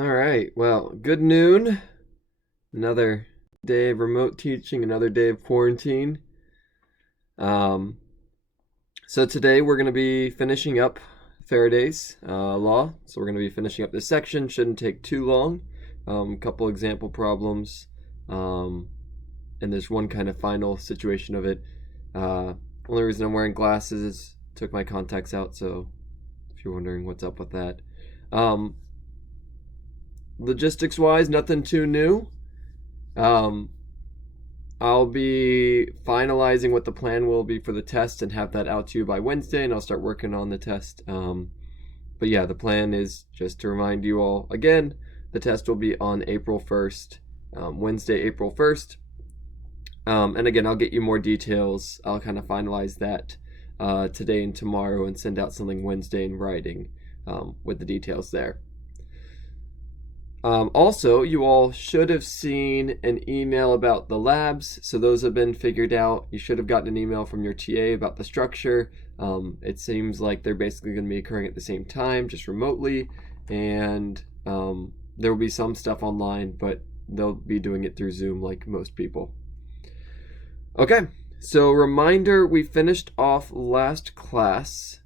All right. Well, good noon. Another day of remote teaching, another day of quarantine. Um, so today we're going to be finishing up Faraday's law. So we're going to be finishing up this section. Shouldn't take too long. Couple example problems. And there's one kind of final situation of it. Only reason I'm wearing glasses is took my contacts out. So if you're wondering what's up with that. Logistics wise, nothing too new. I'll be finalizing what the plan will be for the test and have that out to you by Wednesday, and I'll start working on the test. But yeah, the plan is just to remind you all again, the test will be on April 1st, Wednesday, April 1st. And again, I'll get you more details. I'll kind of finalize that today and tomorrow and send out something Wednesday in writing with the details there. Also, you all should have seen an email about the labs, so those have been figured out. You should have gotten an email from your TA about the structure. It seems like they're basically going to be occurring at the same time, just remotely, and there will be some stuff online, but they'll be doing it through Zoom like most people. Okay, so reminder, we finished off last class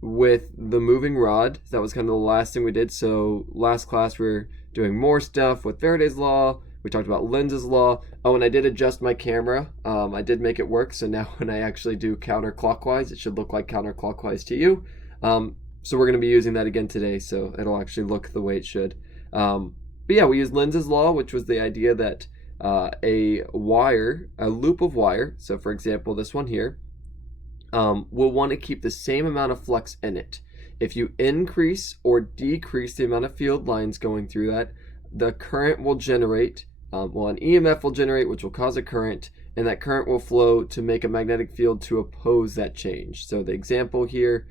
with the moving rod. That was kind of the last thing we did. So last class we were doing more stuff with Faraday's law. We talked about Lenz's law. Oh, and I did adjust my camera. I did make it work. So now when I actually do counterclockwise, it should look like counterclockwise to you. So we're going to be using that again today. So it'll actually look the way it should. But yeah, we used Lenz's law, which was the idea that a loop of wire. So for example, this one here, will want to keep the same amount of flux in it. If you increase or decrease the amount of field lines going through that, the current will generate, an EMF will generate, which will cause a current, and that current will flow to make a magnetic field to oppose that change. So the example here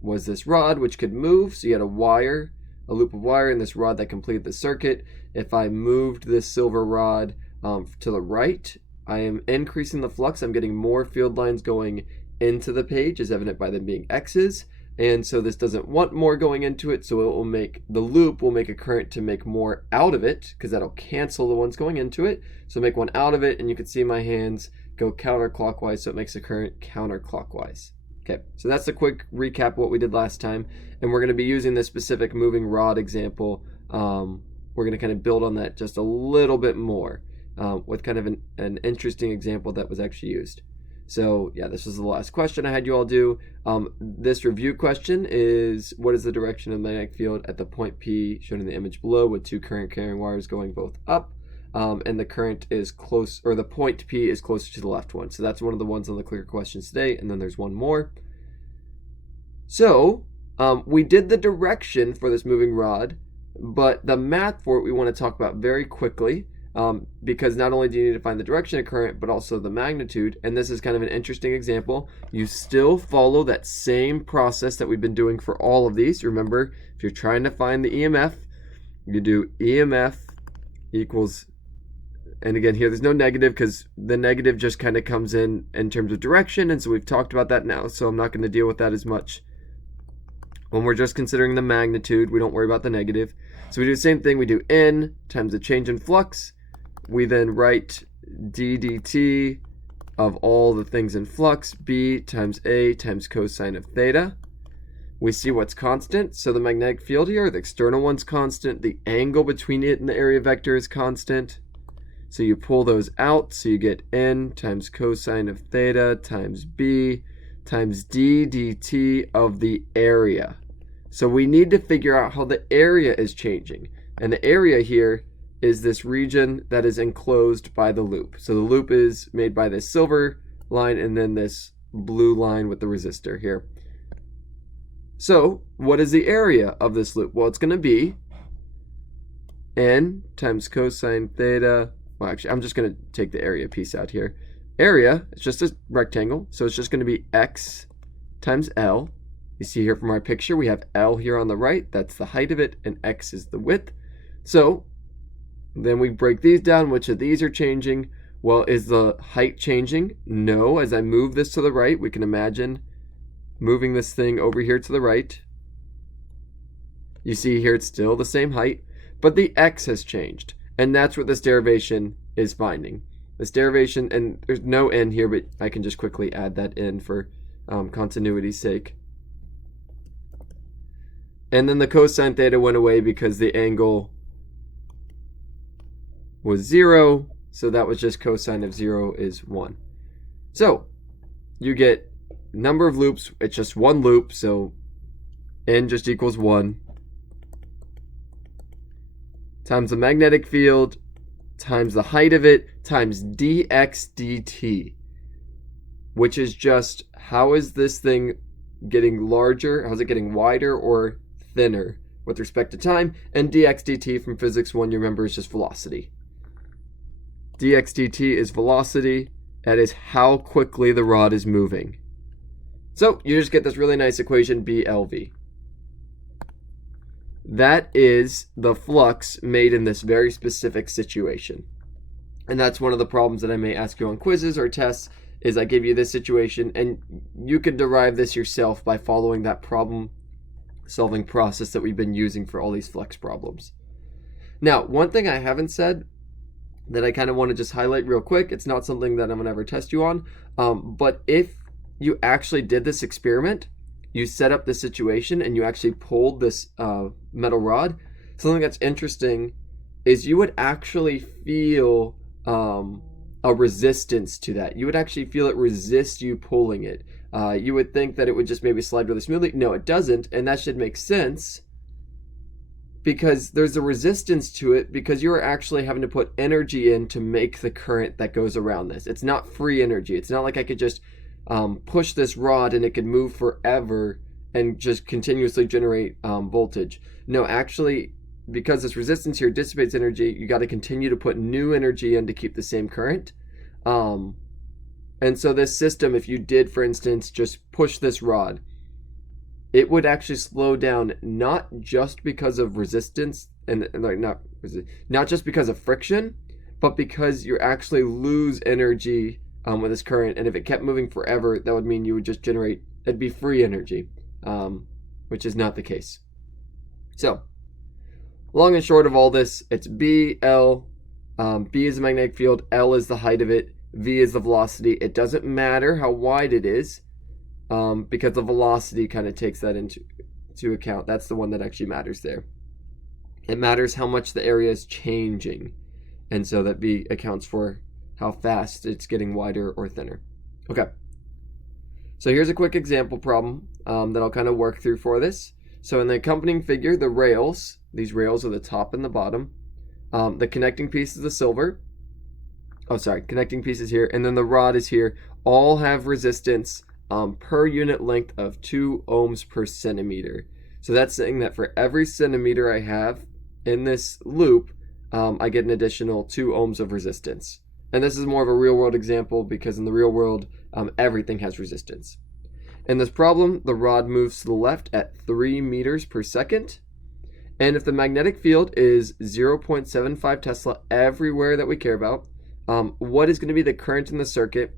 was this rod, which could move. So you had a loop of wire, and this rod that completed the circuit. If I moved this silver rod to the right, I am increasing the flux. I'm getting more field lines going into the page, as evident by them being X's. And so this doesn't want more going into it, so the loop will make a current to make more out of it, because that'll cancel the ones going into it. So make one out of it, and you can see my hands go counterclockwise, so it makes a current counterclockwise. Okay, so that's a quick recap of what we did last time, and we're going to be using this specific moving rod example. We're going to kind of build on that just a little bit more. With kind of an interesting example that was actually used. So yeah, this was the last question I had you all do. This review question is, what is the direction of the magnetic field at the point P shown in the image below with two current carrying wires going both up, and the current is close, or the point P is closer to the left one. So that's one of the ones on the clear questions today, and then there's one more. So we did the direction for this moving rod, but the math for it we want to talk about very quickly. Because not only do you need to find the direction of current, but also the magnitude. And this is kind of an interesting example. You still follow that same process that we've been doing for all of these. Remember, if you're trying to find the EMF, you do EMF equals, and again here there's no negative because the negative just kind of comes in terms of direction, and so we've talked about that now, so I'm not going to deal with that as much. When we're just considering the magnitude, we don't worry about the negative. So we do the same thing. We do N times the change in flux. We then write d dt of all the things in flux, B times A times cosine of theta. We see what's constant. So the magnetic field here, the external one's constant. The angle between it and the area vector is constant. So you pull those out. So you get N times cosine of theta times B times d dt of the area. So we need to figure out how the area is changing. And the area here is this region that is enclosed by the loop. So the loop is made by this silver line and then this blue line with the resistor here. So what is the area of this loop? Well, it's going to be N times cosine theta. Well, actually, I'm just going to take the area piece out here. Area, it's just a rectangle, so it's just going to be X times L. You see here from our picture, we have L here on the right. That's the height of it, and X is the width. So then we break these down. Which of these are changing? Well, is the height changing? No. As I move this to the right, we can imagine moving this thing over here to the right. You see here it's still the same height, but the x has changed. And that's what this derivation is finding. This derivation, and there's no n here, but I can just quickly add that in for continuity's sake. And then the cosine theta went away because the angle was 0, so that was just cosine of 0 is 1. So you get number of loops, it's just one loop, so n just equals 1 times the magnetic field times the height of it times dx dt, which is just how is this thing getting larger, how's it getting wider or thinner with respect to time, and dx dt from physics 1, you remember, is just velocity. Dx dt is velocity, that is how quickly the rod is moving. So you just get this really nice equation BLV. That is the flux made in this very specific situation. And that's one of the problems that I may ask you on quizzes or tests, is I give you this situation and you could derive this yourself by following that problem solving process that we've been using for all these flux problems. Now, one thing I haven't said that I kind of want to just highlight real quick, it's not something that I'm going to ever test you on, but if you actually did this experiment, you set up the situation and you actually pulled this metal rod, something that's interesting is you would actually feel a resistance to that. You would actually feel it resist you pulling it. You would think that it would just maybe slide really smoothly. No, it doesn't, and that should make sense because there's a resistance to it because you're actually having to put energy in to make the current that goes around this. It's not free energy. It's not like I could just push this rod and it could move forever and just continuously generate voltage. No, actually, because this resistance here dissipates energy, you got to continue to put new energy in to keep the same current. And so this system, if you did, for instance, just push this rod, it would actually slow down not just because of resistance and like not just because of friction, but because you actually lose energy with this current. And if it kept moving forever, that would mean you would just generate, it'd be free energy, which is not the case. So long and short of all this, it's B, L. B is the magnetic field, L is the height of it, V is the velocity. It doesn't matter how wide it is, because the velocity kind of takes that into account. That's the one that actually matters there. It matters how much the area is changing, and so that V accounts for how fast it's getting wider or thinner. Okay, so here's a quick example problem that I'll kind of work through for this. So in the accompanying figure, the rails, these rails are the top and the bottom. The connecting piece is the silver. Oh, sorry, connecting piece is here, and then the rod is here. All have resistance per unit length of 2 ohms per centimeter. So that's saying that for every centimeter I have in this loop, I get an additional 2 ohms of resistance. And this is more of a real world example because in the real world, everything has resistance. In this problem, the rod moves to the left at 3 meters per second. And if the magnetic field is 0.75 Tesla everywhere that we care about, what is going to be the current in the circuit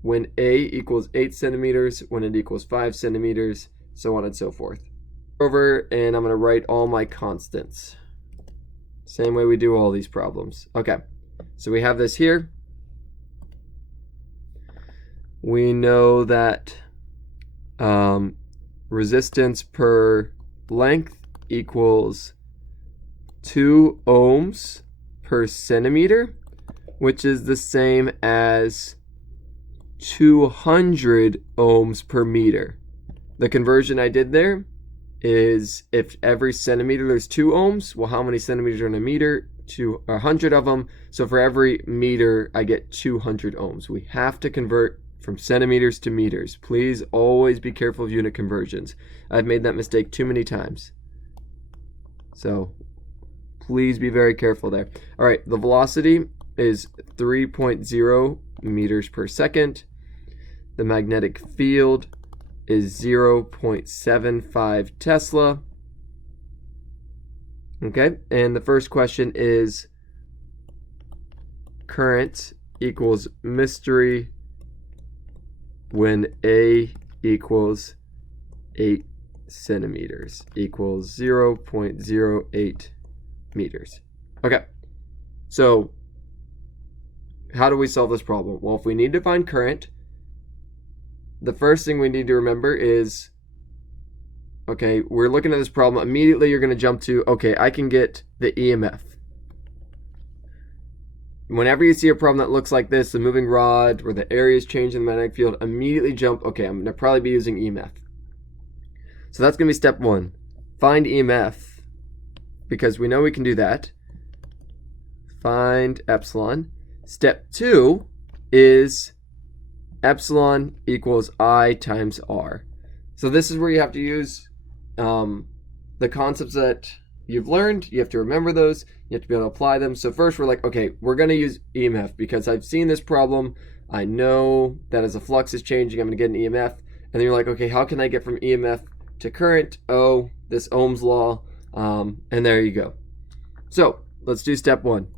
when A equals 8 centimeters, when it equals 5 centimeters, so on and so forth. Over, and I'm going to write all my constants. Same way we do all these problems. Okay, so we have this here. We know that resistance per length equals 2 ohms per centimeter, which is the same as 200 ohms per meter. The conversion I did there is if every centimeter there's 2 ohms, well, how many centimeters are in a meter? 100 of them. So for every meter, I get 200 ohms. We have to convert from centimeters to meters. Please always be careful of unit conversions. I've made that mistake too many times. So please be very careful there. All right, the velocity is 3.0 meters per second. The magnetic field is 0.75 Tesla. Okay, and the first question is current equals mystery when A equals 8 centimeters equals 0.08 meters. Okay, so how do we solve this problem? Well, if we need to find current, the first thing we need to remember is, okay, we're looking at this problem. Immediately you're going to jump to, okay, I can get the EMF. Whenever you see a problem that looks like this, the moving rod or the area is changing the magnetic field, immediately jump, okay, I'm going to probably be using EMF. So that's going to be step one. Find EMF, because we know we can do that. Find epsilon. Step two is epsilon equals I times R. So this is where you have to use the concepts that you've learned. You have to remember those. You have to be able to apply them. So first we're like, okay, we're going to use EMF because I've seen this problem. I know that as the flux is changing, I'm going to get an EMF. And then you're like, okay, how can I get from EMF to current? Oh, this Ohm's law. And there you go. So let's do step one.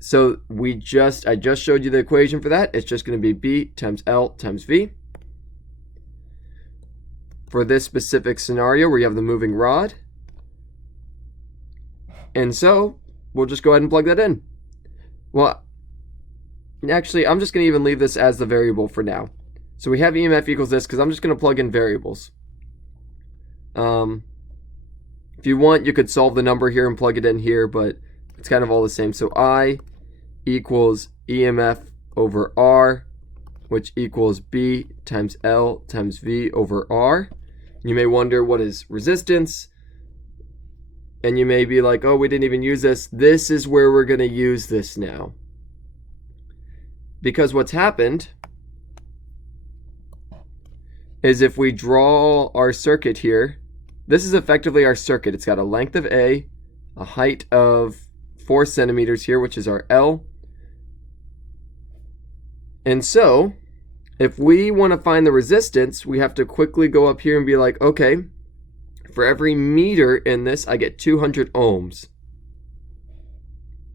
So I just showed you the equation for that. It's just going to be B times L times V. For this specific scenario where you have the moving rod. And so we'll just go ahead and plug that in. Well, actually, I'm just going to even leave this as the variable for now. So we have EMF equals this because I'm just going to plug in variables. If you want, you could solve the number here and plug it in here, but it's kind of all the same. So I equals EMF over R, which equals B times L times V over R. You may wonder, what is resistance? And you may be like, oh, we didn't even use this. This is where we're going to use this now. Because what's happened is if we draw our circuit here, this is effectively our circuit. It's got a length of A, a height of 4 centimeters here, which is our L. And so, if we want to find the resistance, we have to quickly go up here and be like, okay, for every meter in this, I get 200 ohms.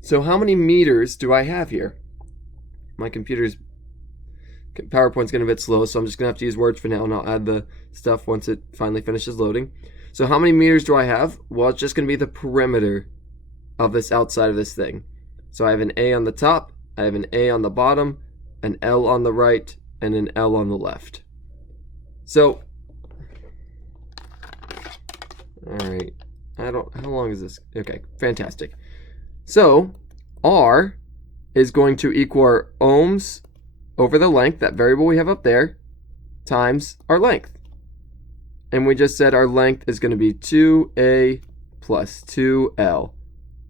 So how many meters do I have here? My PowerPoint's getting a bit slow, so I'm just going to have to use words for now, and I'll add the stuff once it finally finishes loading. So how many meters do I have? Well, it's just going to be the perimeter of this outside of this thing. So I have an A on the top, I have an A on the bottom, an L on the right, and an L on the left. So, all right, how long is this? Okay, fantastic. So, R is going to equal our ohms over the length, that variable we have up there, times our length. And we just said our length is going to be 2A plus 2L.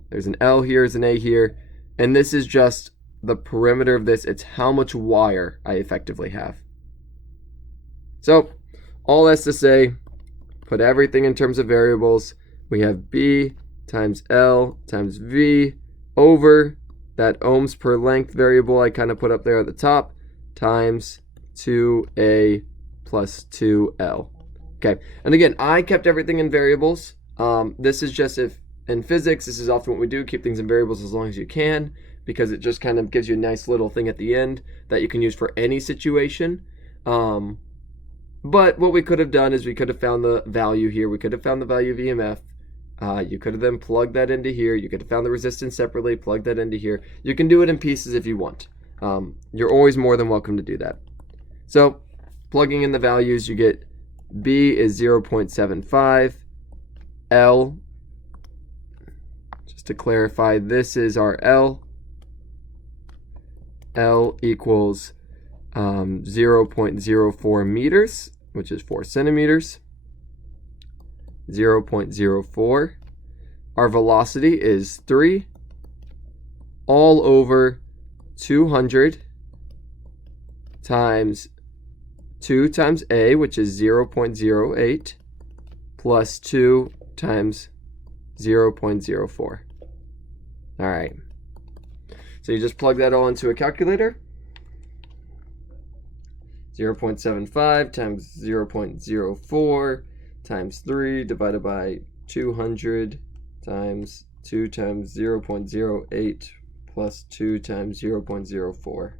There's an L here, there's an A here, and this is just the perimeter of this. It's how much wire I effectively have. So, all that's to say, put everything in terms of variables. We have B times L times V over that ohms per length variable I kind of put up there at the top, times 2A plus 2L. Okay, and again, I kept everything in variables. This is just if in physics, this is often what we do, keep things in variables as long as you can, because it just kind of gives you a nice little thing at the end that you can use for any situation. But what we could have done is we could have found the value here. We could have found the value of EMF. You could have then plugged that into here. You could have found the resistance separately, plugged that into here. You can do it in pieces if you want. You're always more than welcome to do that. So plugging in the values, you get B is 0.75. L, just to clarify, this is our L. L equals 0.04 meters, which is 4 centimeters. 0.04. Our velocity is 3 all over 200 times 2 times A, which is 0.08, plus 2 times 0.04. All right. So you just plug that all into a calculator. 0.75 times 0.04 times 3 divided by 200 times 2 times 0.08 plus 2 times 0.04.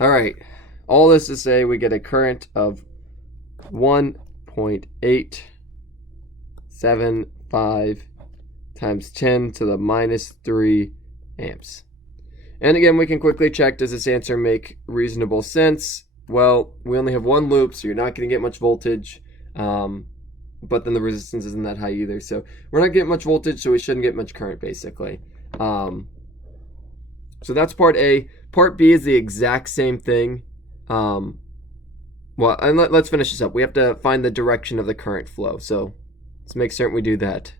All right. All this to say, we get a current of 1.875 times 10 to the minus 3 amps. And again, we can quickly check, does this answer make reasonable sense? Well, we only have one loop, so you're not going to get much voltage. But then the resistance isn't that high either. So we're not getting much voltage, so we shouldn't get much current, basically. So that's part A. Part B is the exact same thing. Well, and let's finish this up. We have to find the direction of the current flow. So let's make certain we do that.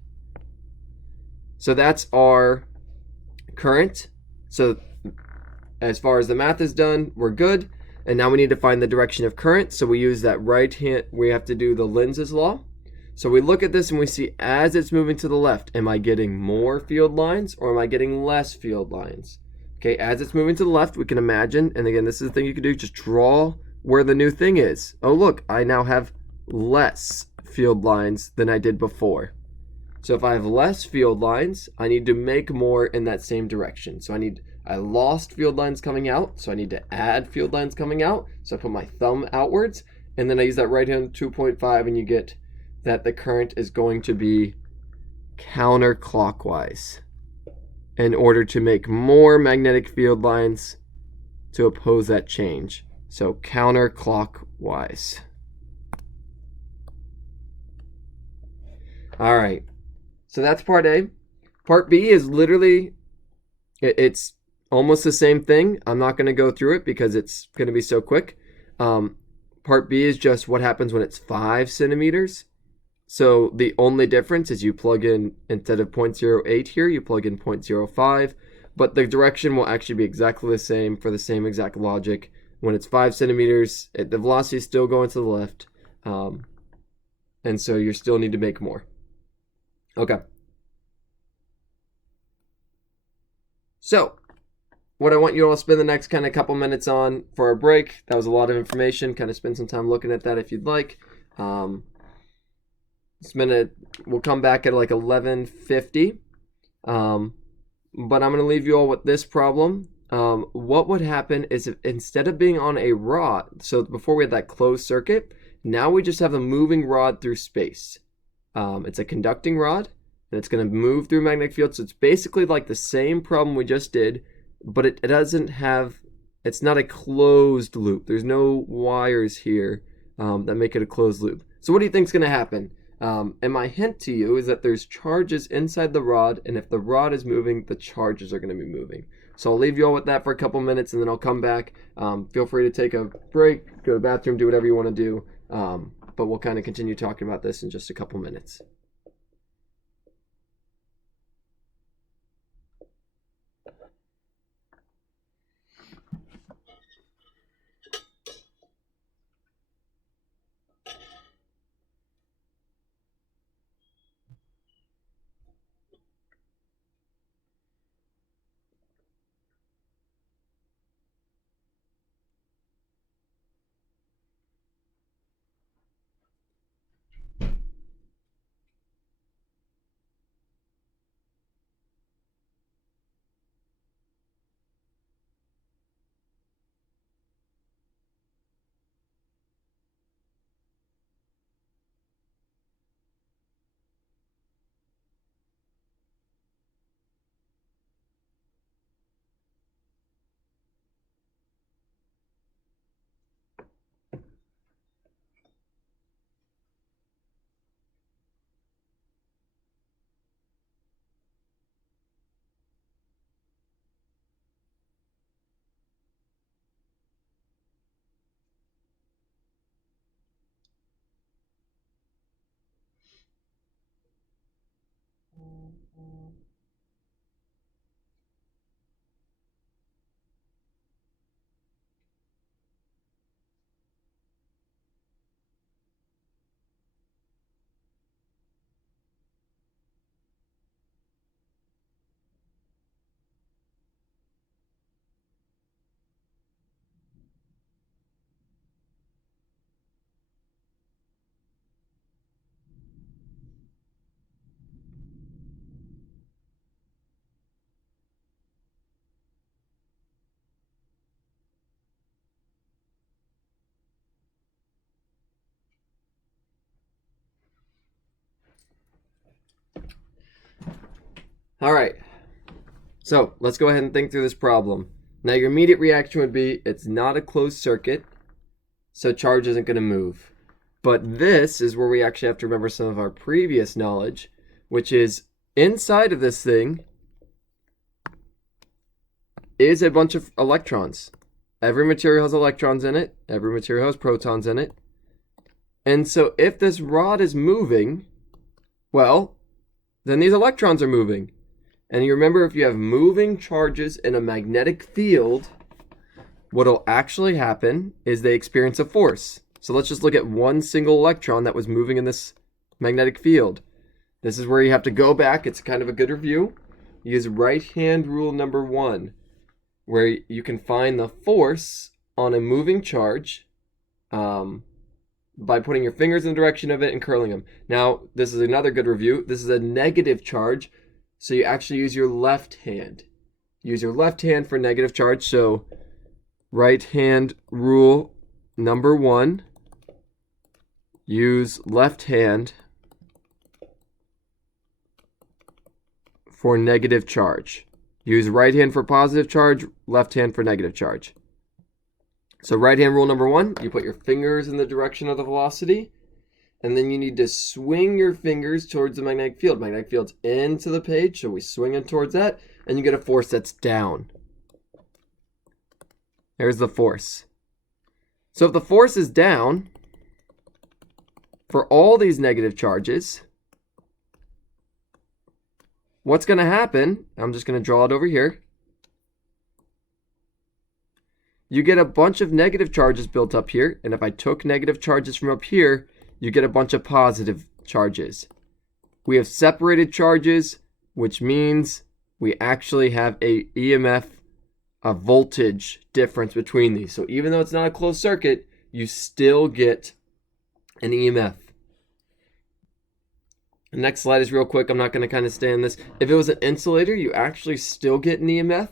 So that's our current. So as far as the math is done, we're good. And now we need to find the direction of current. So we use that right hand. We have to do the Lenz's law. So we look at this and we see as it's moving to the left, am I getting more field lines or am I getting less field lines? Okay, as it's moving to the left, we can imagine, and again, this is the thing you can do, just draw where the new thing is. Oh, look, I now have less field lines than I did before. So if I have less field lines, I need to make more in that same direction. So I lost field lines coming out, so I need to add field lines coming out. So I put my thumb outwards, and then I use that right hand 2.5, and you get that the current is going to be counterclockwise in order to make more magnetic field lines to oppose that change. So counterclockwise. All right. So that's part A. Part B is literally, it's almost the same thing. I'm not going to go through it because it's going to be so quick. Part B is just what happens when it's 5 centimeters. So the only difference is you plug in, instead of 0.08 here, you plug in 0.05, but the direction will actually be exactly the same for the same exact logic. When it's 5 centimeters, the velocity is still going to the left, and so you still need to make more. Okay. So what I want you all to spend the next kind of couple minutes on for our break, that was a lot of information, kind of spend some time looking at that if you'd like. We'll come back at like 11:50. But I'm going to leave you all with this problem. What would happen is if instead of being on a rod, so before we had that closed circuit, now we just have a moving rod through space. It's a conducting rod, and it's going to move through magnetic field. So it's basically like the same problem we just did, but it doesn't have, it's not a closed loop. There's no wires here that make it a closed loop. So what do you think is going to happen? And my hint to you is that there's charges inside the rod, and if the rod is moving, the charges are going to be moving. So I'll leave you all with that for a couple minutes, and then I'll come back. Feel free to take a break, go to the bathroom, do whatever you want to do. But we'll kind of continue talking about this in just a couple minutes. All right. So let's go ahead and think through this problem. Now your immediate reaction would be it's not a closed circuit, so charge isn't going to move. But this is where we actually have to remember some of our previous knowledge, which is inside of this thing is a bunch of electrons. Every material has electrons in it. Every material has protons in it. And so if this rod is moving, well, then these electrons are moving. And you remember, if you have moving charges in a magnetic field, what'll actually happen is they experience a force. So let's just look at one single electron that was moving in this magnetic field. This is where you have to go back. It's kind of a good review. Use right-hand rule number 1, where you can find the force on a moving charge by putting your fingers in the direction of it and curling them. Now, this is another good review. This is a negative charge, so you actually use your left hand. Use your left hand for negative charge. So right-hand rule number 1, use left hand for negative charge. Use right hand for positive charge, left hand for negative charge. So right hand rule number 1, you put your fingers in the direction of the velocity, and then you need to swing your fingers towards the magnetic field. Magnetic field's into the page, so we swing it towards that, and you get a force that's down. There's the force. So if the force is down for all these negative charges, what's going to happen? I'm just going to draw it over here. You get a bunch of negative charges built up here, and if I took negative charges from up here, you get a bunch of positive charges. We have separated charges, which means we actually have a EMF, a voltage difference between these. So even though it's not a closed circuit, you still get an EMF. The next slide is real quick. I'm not going to kind of stay on this. If it was an insulator, you actually still get an EMF.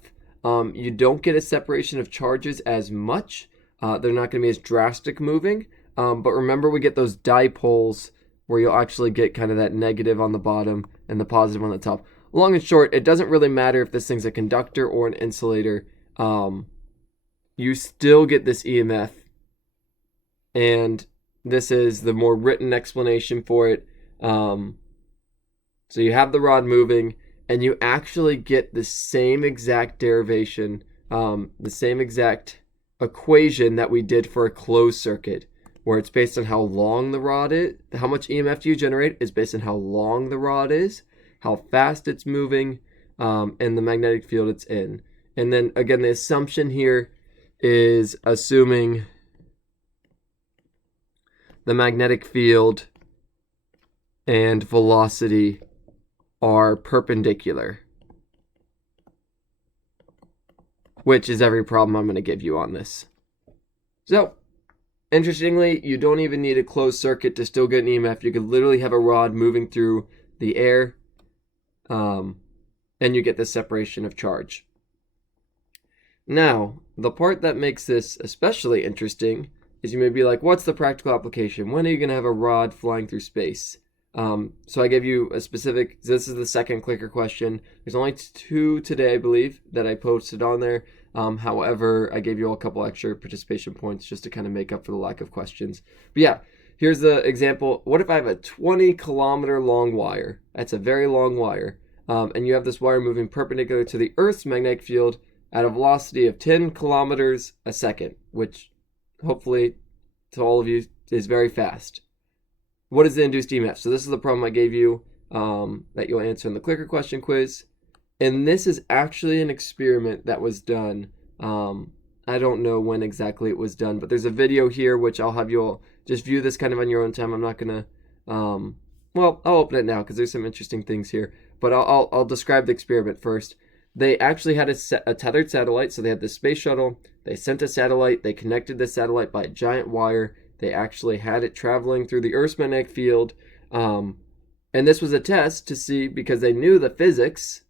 You don't get a separation of charges as much. They're not going to be as drastic moving. But remember, we get those dipoles where you'll actually get kind of that negative on the bottom and the positive on the top. Long and short, it doesn't really matter if this thing's a conductor or an insulator. You still get this EMF. And this is the more written explanation for it. So you have the rod moving, and you actually get the same exact derivation, the same exact equation that we did for a closed circuit, where it's based on how long the rod is. How much EMF do you generate is based on how long the rod is, how fast it's moving, and the magnetic field it's in. And then again, the assumption here is assuming the magnetic field and velocity are perpendicular, which is every problem I'm going to give you on this. So, interestingly, you don't even need a closed circuit to still get an EMF. You could literally have a rod moving through the air, and you get the separation of charge. Now, the part that makes this especially interesting is you may be like, what's the practical application? When are you going to have a rod flying through space? So I gave you a specific, this is the second clicker question. There's only 2 today, I believe, that I posted on there. However, I gave you all a couple extra participation points just to kind of make up for the lack of questions. But yeah, here's the example. What if I have a 20-kilometer long wire? That's a very long wire. And you have this wire moving perpendicular to the Earth's magnetic field at a velocity of 10 kilometers a second, which hopefully to all of you is very fast. What is the induced EMF? So this is the problem I gave you that you'll answer in the clicker question quiz. And this is actually an experiment that was done. I don't know when exactly it was done, but there's a video here which I'll have you all just view this kind of on your own time. I'm not going to, well, I'll open it now because there's some interesting things here. But I'll describe the experiment first. They actually had a tethered satellite, so they had the space shuttle. They sent a satellite. They connected the satellite by a giant wire. They actually had it traveling through the Earth's magnetic field. And this was a test to see, because they knew the physics.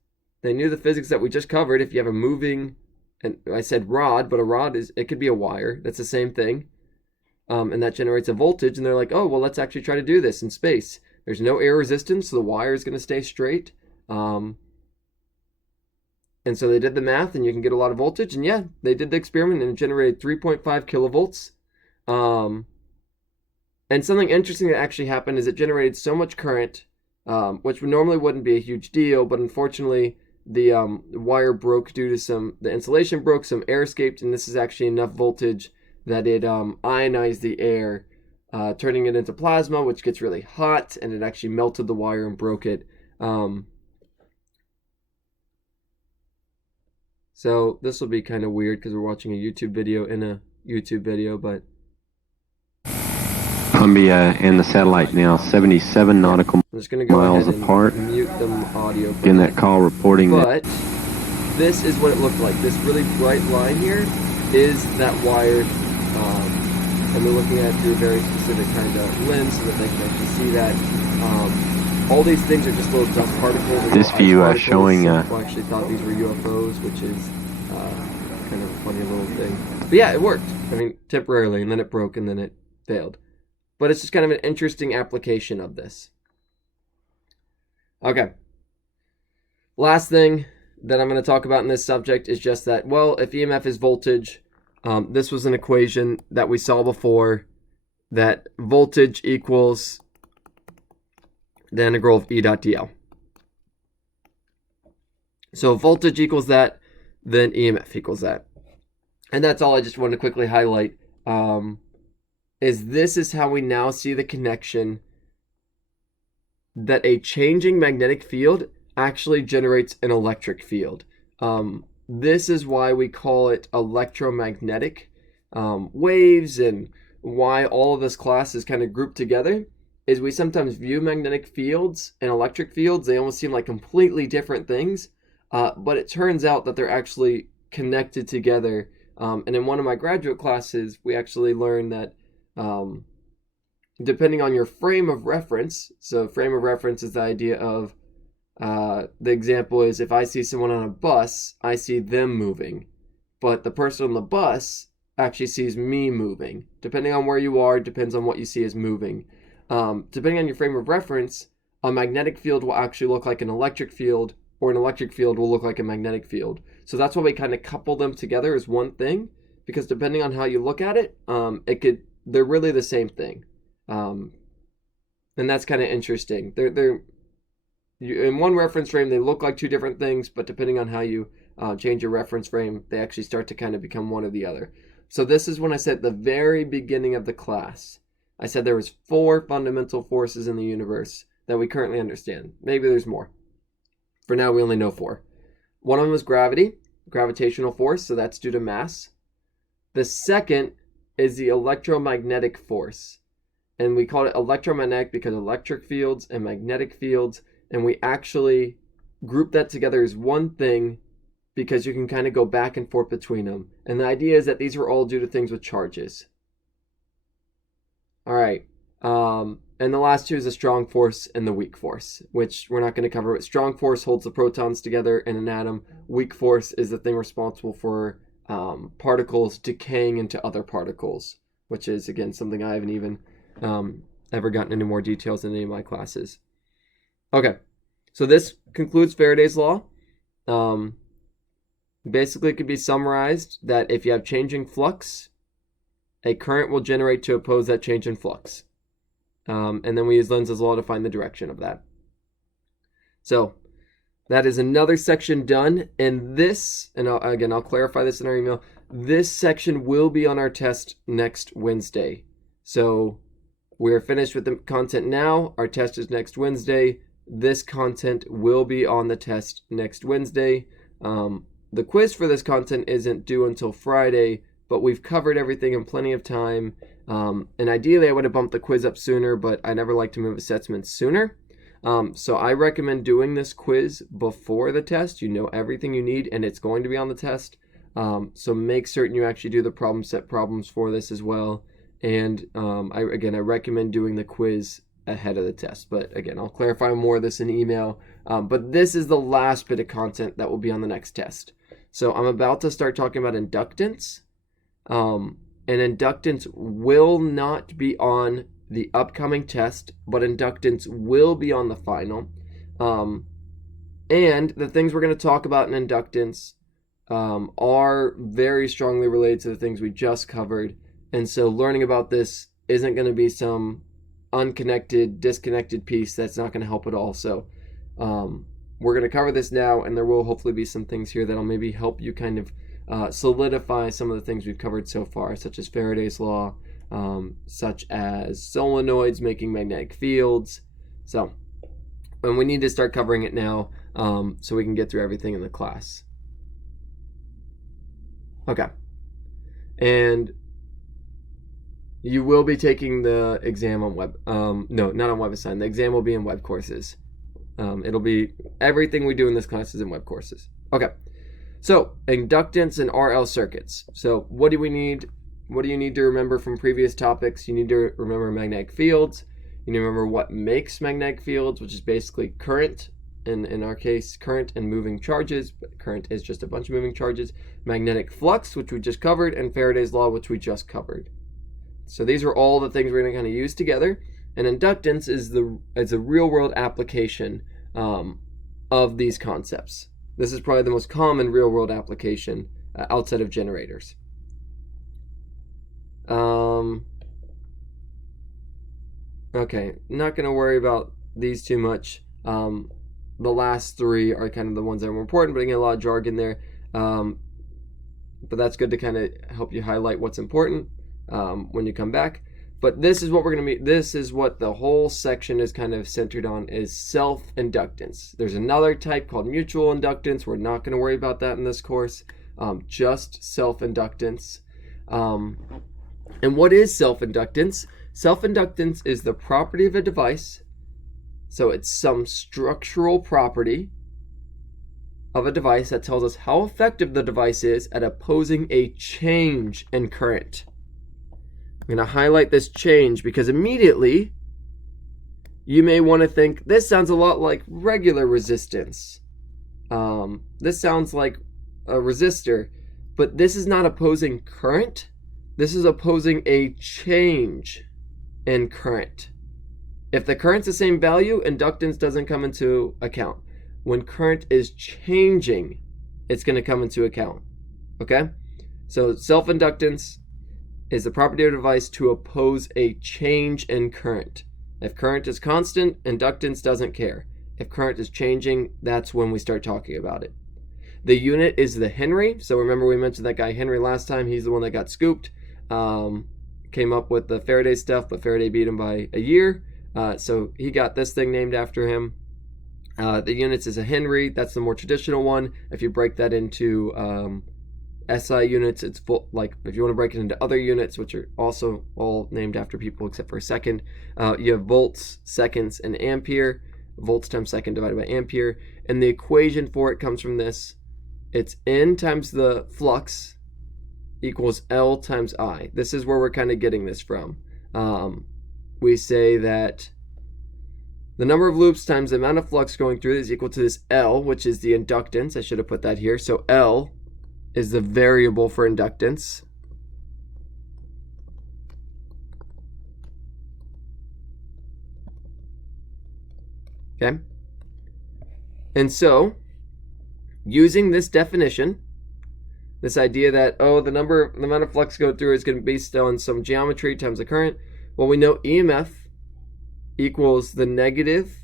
They knew the physics that we just covered. If you have a moving, and I said rod, but a rod it could be a wire. That's the same thing. And that generates a voltage. And they're like, oh, well, let's actually try to do this in space. There's no air resistance, so the wire is going to stay straight. And so they did the math, and you can get a lot of voltage. And yeah, they did the experiment, and it generated 3.5 kilovolts. And something interesting that actually happened is it generated so much current, which normally wouldn't be a huge deal, but unfortunately the wire broke due to the insulation broke, some air escaped, and this is actually enough voltage that it ionized the air, turning it into plasma, which gets really hot, and it actually melted the wire and broke it. So this will be kind of weird because we're watching a YouTube video in a YouTube video, but Columbia and the satellite now 77 nautical I'm just going to go miles ahead and apart. mute the audio. In that call reporting But this is what it looked like. This really bright line here is that wire, and they're looking at it through a very specific kind of lens so that they can actually see that. All these things are just little dust particles. This view showing. People actually thought these were UFOs, which is kind of a funny little thing. But yeah, it worked. I mean, temporarily, and then it broke, and then it failed. But it's just kind of an interesting application of this. Okay. Last thing that I'm going to talk about in this subject is just that, well, if EMF is voltage, this was an equation that we saw before, that voltage equals the integral of E dot dl. So if voltage equals that, then EMF equals that. And that's all I just wanted to quickly highlight. This is how we now see the connection that a changing magnetic field actually generates an electric field. This is why we call it electromagnetic waves, and why all of this class is kind of grouped together is we sometimes view magnetic fields and electric fields, they almost seem like completely different things, but it turns out that they're actually connected together. And in one of my graduate classes, we actually learned that depending on your frame of reference, so frame of reference is the idea of, the example is if I see someone on a bus, I see them moving, but the person on the bus actually sees me moving. Depending on where you are, depends on what you see as moving. Depending on your frame of reference, a magnetic field will actually look like an electric field, or an electric field will look like a magnetic field. So that's why we kind of couple them together as one thing, because depending on how you look at it, they're really the same thing. And that's kind of interesting. In one reference frame, they look like two different things, but depending on how you change your reference frame, they actually start to kind of become one or the other. So this is when I said at the very beginning of the class, I said there was 4 fundamental forces in the universe that we currently understand. Maybe there's more. For now, we only know 4. One of them is gravity, gravitational force, so that's due to mass. The second is the electromagnetic force. And we call it electromagnetic because electric fields and magnetic fields, and we actually group that together as one thing because you can kind of go back and forth between them. And the idea is that these are all due to things with charges. All right. And the last 2 is the strong force and the weak force, which we're not going to cover. But strong force holds the protons together in an atom. Weak force is the thing responsible for particles decaying into other particles, which is, again, something I haven't even ever gotten into more details in any of my classes. Okay, so this concludes Faraday's law. Basically, it could be summarized that if you have changing flux, a current will generate to oppose that change in flux. And then we use Lenz's law to find the direction of that. So that is another section done. And this, and I'll clarify this in our email, this section will be on our test next Wednesday. So we're finished with the content now. Our test is next Wednesday. This content will be on the test next Wednesday. The quiz for this content isn't due until Friday, but we've covered everything in plenty of time. And ideally, I would have bumped the quiz up sooner, but I never like to move assessments sooner. So I recommend doing this quiz before the test. You know everything you need, and it's going to be on the test. So make certain you actually do the problem set problems for this as well. And I recommend doing the quiz ahead of the test. But again, I'll clarify more of this in email. But this is the last bit of content that will be on the next test. So I'm about to start talking about inductance. And inductance will not be on the upcoming test, but inductance will be on the final. And the things we're going to talk about in inductance are very strongly related to the things we just covered. And so learning about this isn't going to be some unconnected, disconnected piece that's not going to help at all. So we're going to cover this now, and there will hopefully be some things here that'll maybe help you kind of solidify some of the things we've covered so far, such as Faraday's law, such as solenoids making magnetic fields. So, and we need to start covering it now so we can get through everything in the class. Okay. And you will be taking the exam on web. No, not on WebAssign. The exam will be in web courses. It'll be everything we do in this class is in web courses. Okay. So inductance and RL circuits. So what do we need? What do you need to remember from previous topics? You need to remember magnetic fields. You need to remember what makes magnetic fields, which is basically current. In our case, current and moving charges, but current is just a bunch of moving charges. Magnetic flux, which we just covered, and Faraday's law, which we just covered. So these are all the things we're going to kind of use together. And inductance is a real-world application of these concepts. This is probably the most common real-world application outside of generators. Okay, not going to worry about these too much. The last three are kind of the ones that are more important, but again, a lot of jargon there. But that's good to kind of help you highlight what's important when you come back. But this is what we're going to be, this is what the whole section is kind of centered on, is self-inductance. There's another type called mutual inductance. We're not going to worry about that in this course, just self-inductance. And what is self-inductance? Self-inductance is the property of a device. So it's some structural property of a device that tells us how effective the device is at opposing a change in current. I'm going to highlight this change because immediately you may want to think, this sounds a lot like regular resistance. This sounds like a resistor, but this is not opposing current. This is opposing a change in current. If the current's the same value, inductance doesn't come into account. When current is changing, it's going to come into account. Okay? So self-inductance is the property of a device to oppose a change in current. If current is constant, inductance doesn't care. If current is changing, that's when we start talking about it. The unit is the Henry. So remember we mentioned that guy Henry last time. He's the one that got scooped. Came up with the Faraday stuff, but Faraday beat him by a year. So he got this thing named after him. The units is a Henry. That's the more traditional one. If you break that into SI units, it's full, like if you want to break it into other units, which are also all named after people except for a second, you have volts, seconds, and ampere. Volts times second divided by ampere. And the equation for it comes from this. It's N times the flux equals L times I. This is where we're kind of getting this from. We say that the number of loops times the amount of flux going through is equal to this L, which is the inductance. I should have put that here. So L is the variable for inductance. Okay? And so, using this definition, this idea that, the amount of flux going through is going to be based on some geometry times the current. Well, we know EMF equals the negative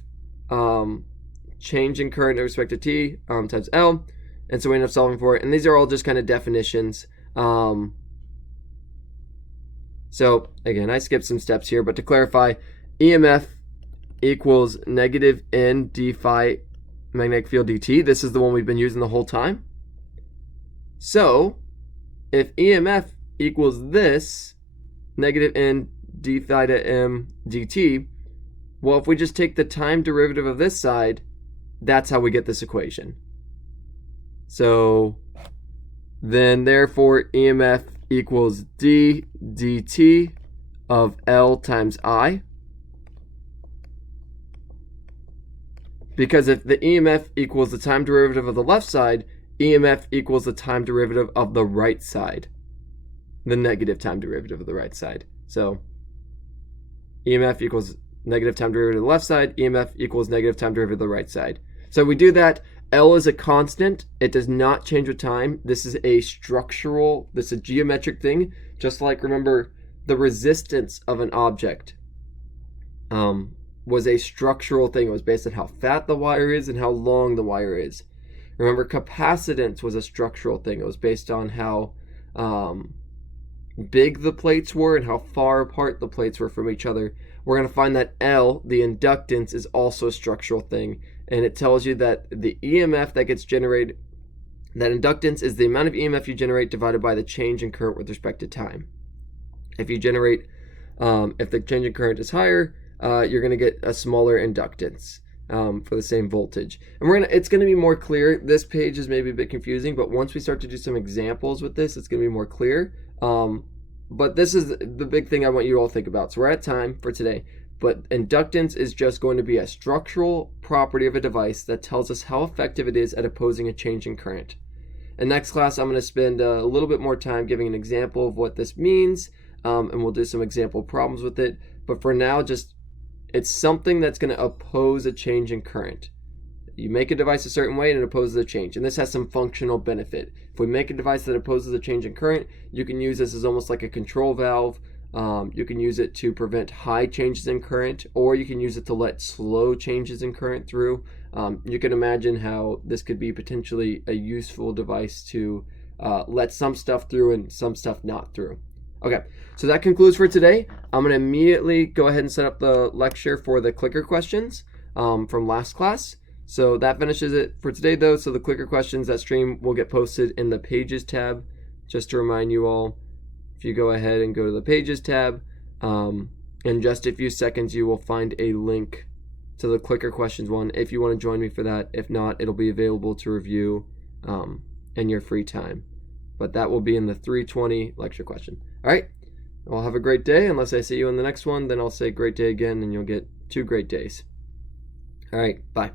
change in current with respect to T times L. And so we end up solving for it. And these are all just kind of definitions. So again, I skipped some steps here, but to clarify, EMF equals negative N d phi magnetic field dt. This is the one we've been using the whole time. So if EMF equals this, negative N d theta m dt, well, if we just take the time derivative of this side, that's how we get this equation. So then therefore EMF equals d dt of L times I. Because if the EMF equals the time derivative of the left side, EMF equals the time derivative of the right side. The negative time derivative of the right side. So EMF equals negative time derivative of the left side, EMF equals negative time derivative of the right side. So we do that, L is a constant. It does not change with time. This is a geometric thing. Just like, remember, the resistance of an object was a structural thing. It was based on how fat the wire is and how long the wire is. Remember, capacitance was a structural thing. It was based on how big the plates were and how far apart the plates were from each other. We're going to find that L, the inductance, is also a structural thing. And it tells you that the EMF that gets generated, that inductance is the amount of EMF you generate divided by the change in current with respect to time. If you generate, if the change in current is higher, you're going to get a smaller inductance for the same voltage. And it's going to be more clear. This page is maybe a bit confusing, but once we start to do some examples with this, it's going to be more clear. But this is the big thing I want you all to think about. So we're at time for today. But inductance is just going to be a structural property of a device that tells us how effective it is at opposing a change in current. In next class, I'm going to spend a little bit more time giving an example of what this means, and we'll do some example problems with it. But for now, it's something that's going to oppose a change in current. You make a device a certain way and it opposes a change. And this has some functional benefit. If we make a device that opposes a change in current, you can use this as almost like a control valve. You can use it to prevent high changes in current, or you can use it to let slow changes in current through. You can imagine how this could be potentially a useful device to let some stuff through and some stuff not through. Okay, so that concludes for today. I'm going to immediately go ahead and set up the lecture for the clicker questions from last class. So that finishes it for today, though. So the clicker questions, that stream will get posted in the Pages tab. Just to remind you all, if you go ahead and go to the Pages tab, in just a few seconds you will find a link to the clicker questions one if you want to join me for that. If not, it'll be available to review in your free time. But that will be in the 320 lecture question. All right, well, have a great day. Unless I see you in the next one, then I'll say great day again and you'll get 2 great days. All right, bye.